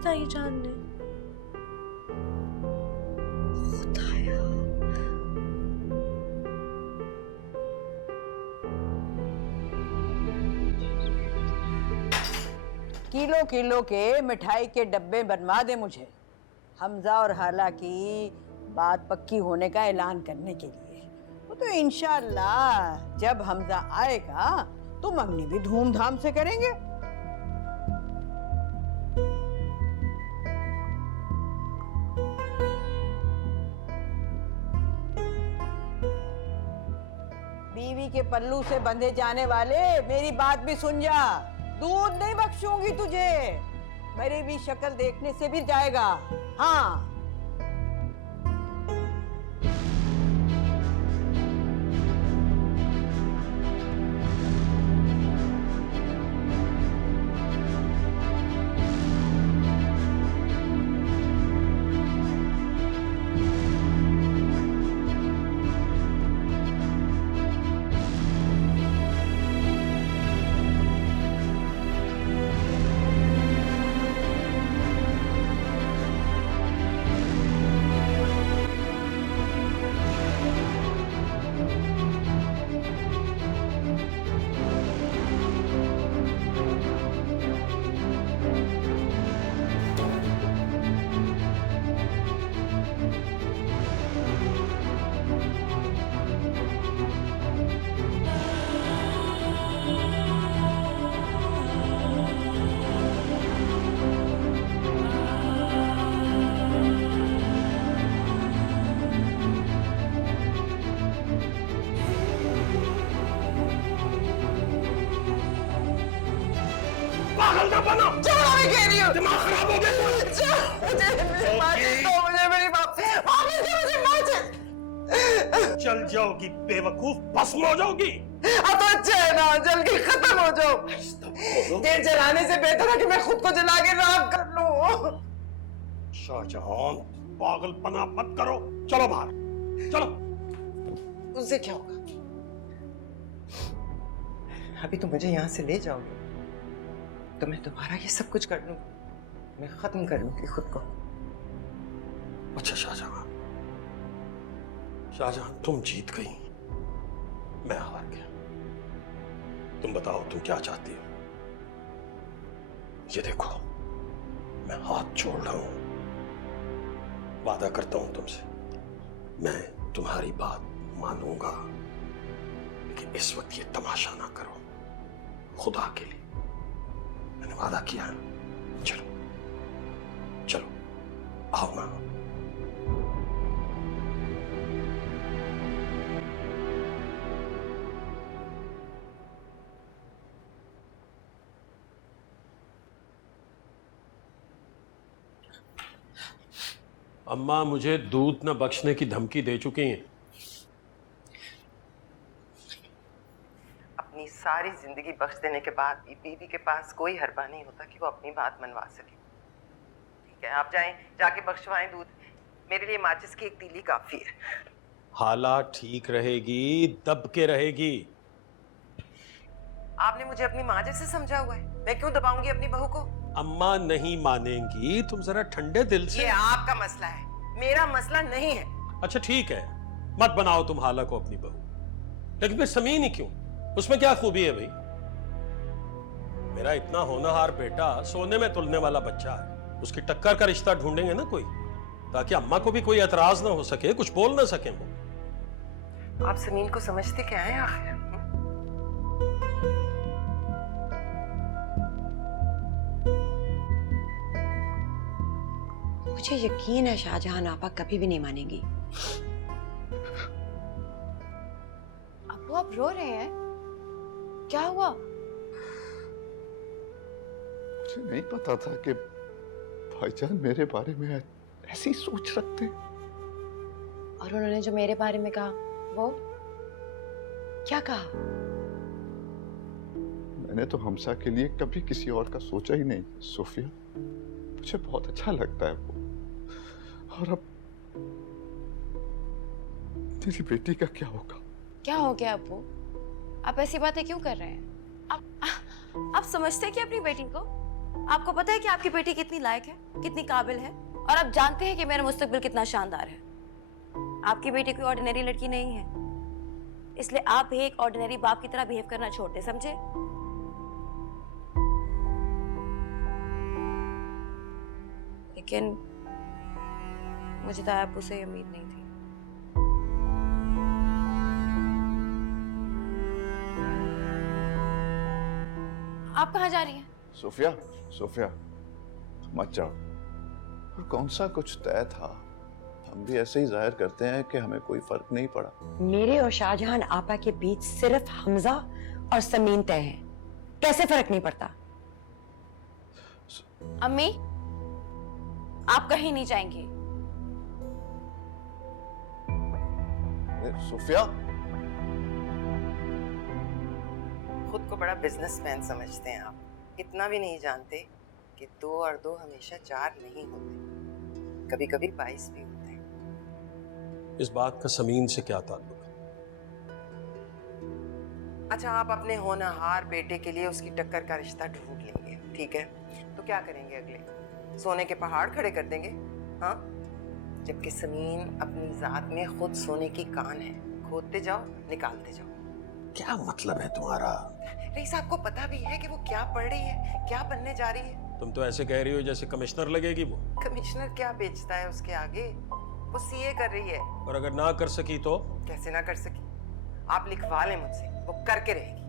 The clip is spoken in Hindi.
था ये जानने। खुदाया। किलो किलो के मिठाई के डब्बे बनवा दे मुझे, हमजा और हाला की बात पक्की होने का ऐलान करने के लिए। वो तो इंशाअल्लाह जब हमजा आएगा तो मंगनी भी धूमधाम से करेंगे। बीवी के पल्लू से बंधे जाने वाले मेरी बात भी सुन जा। दूध नहीं बख्शूंगी तुझे, मेरी भी शक्ल देखने से भी जाएगा। हाँ। दिमाग खराब हो गया। चल जाओगी बेवकूफ, भस्म हो जाओगी। अब अच्छा है ना, जल के खत्म हो जाओ। देर जलाने से बेहतर है कि मैं खुद को जला के राख कर लूं। शाहजहां, पागलपना मत करो, चलो बाहर चलो। उससे क्या होगा? अभी तो मुझे यहाँ से ले जाओगे तो मैं दोबारा ये सब कुछ कर लूंगा, मैं खत्म कर लूंगी खुद को। अच्छा शाहजहां, शाहजहां तुम जीत गई, मैं हार गया। तुम बताओ तुम क्या चाहती हो? ये देखो, मैं हाथ जोड़ रहा हूं, वादा करता हूं तुमसे, मैं तुम्हारी बात मानूंगा, लेकिन इस वक्त ये तमाशा ना करो, खुदा के लिए मैंने वादा किया है। चलो चलो आओ ना। अम्मा मुझे दूध न बख्शने की धमकी दे चुकी हैं। अपनी सारी जिंदगी बख्श देने के बाद भी बीवी के पास कोई हरबा नहीं होता कि वो अपनी बात मनवा सके। ठीक है, आप जाएं, जाके बख्शवाएं दूध। मेरे लिए माचिस की एक तीली काफी है। हालात ठीक रहेगी, दब के रहेगी। आपने मुझे अपनी माँ जैसे समझा हुआ है, मैं क्यों दबाऊंगी अपनी बहू को? अम्मा नहीं मानेंगी, तुम जरा ठंडे दिल से। ये आपका मसला है, मेरा मसला नहीं है। अच्छा ठीक है, मत बनाओ तुम हाला को अपनी बहू, लेकिन फिर समीन ही क्यों? उसमें क्या खूबी है भाई? मेरा इतना होनहार बेटा, सोने में तुलने वाला बच्चा है, उसकी टक्कर का रिश्ता ढूंढेंगे ना कोई, ताकि अम्मा को भी कोई एतराज ना हो सके, कुछ बोल ना सके वो। आप समीन को समझते क्या है आखिर? मुझे यकीन है शाहजहां आपा कभी भी नहीं मानेंगी। अब्बू आप रो रहे हैं, क्या हुआ? मुझे नहीं पता था कि भाईजान मेरे बारे में ऐसी सोच रखते हैं। और उन्होंने जो मेरे बारे में कहा, वो क्या कहा? मैंने तो हमसा के लिए कभी किसी और का सोचा ही नहीं सोफिया, मुझे बहुत अच्छा लगता है वो। और अब तेरी बेटी का क्या होगा? क्या हो गया अब्बू? आप ऐसी बातें क्यों कर रहे हैं? आप समझते हैं कि अपनी बेटी को? आपको पता है कि आपकी बेटी कितनी लायक है, कितनी काबिल है, और आप जानते हैं कि मेरा मुस्तकबिल कितना शानदार है। आपकी बेटी कोई ऑर्डिनरी लड़की नहीं है, इसलिए आप भी एक ऑर्डिनरी बाप की तरह बिहेव करना छोड़ दे, समझे? लेकिन मुझे तो आपको से उम्मीद नहीं थी। आप कहाँ जा रही हैं? सोफिया, सोफिया, मत जाओ। और कौन सा कुछ तय था? हम भी ऐसे ही जाहिर करते हैं कि हमें कोई फर्क नहीं पड़ा। मेरे और शाहजहां आपा के बीच सिर्फ हमजा और समीन तय है, कैसे फर्क नहीं पड़ता? अम्मी, आप कहीं नहीं जाएंगी। सोफिया, खुद को बड़ा बिजनेसमैन समझते हैं आप, इतना भी नहीं जानते कि 2 और 2 हमेशा 4 नहीं होते, कभी कभी 22 भी होते हैं। इस बात का समीन से क्या ताल्लुक है? अच्छा, आप अपने होनहार बेटे के लिए उसकी टक्कर का रिश्ता ढूंढ लेंगे, ठीक है? तो क्या करेंगे अगले? सोने के पहाड़ खड़े कर देंगे, हाँ? जबकि समीन अपनी जात में खुद सोने की कान है, खोदते जाओ, निकालते जाओ। क्या मतलब है तुम्हारा? रईस, आपको पता भी है कि वो क्या पढ़ रही है, क्या बनने जा रही है? तुम तो ऐसे कह रही हो जैसे कमिश्नर लगेगी वो। कमिश्नर क्या बेचता है उसके आगे? वो सीए कर रही है। और अगर ना कर सकी तो? कैसे ना कर सकी? आप लिखवा लें मुझसे, वो करके रहेगी।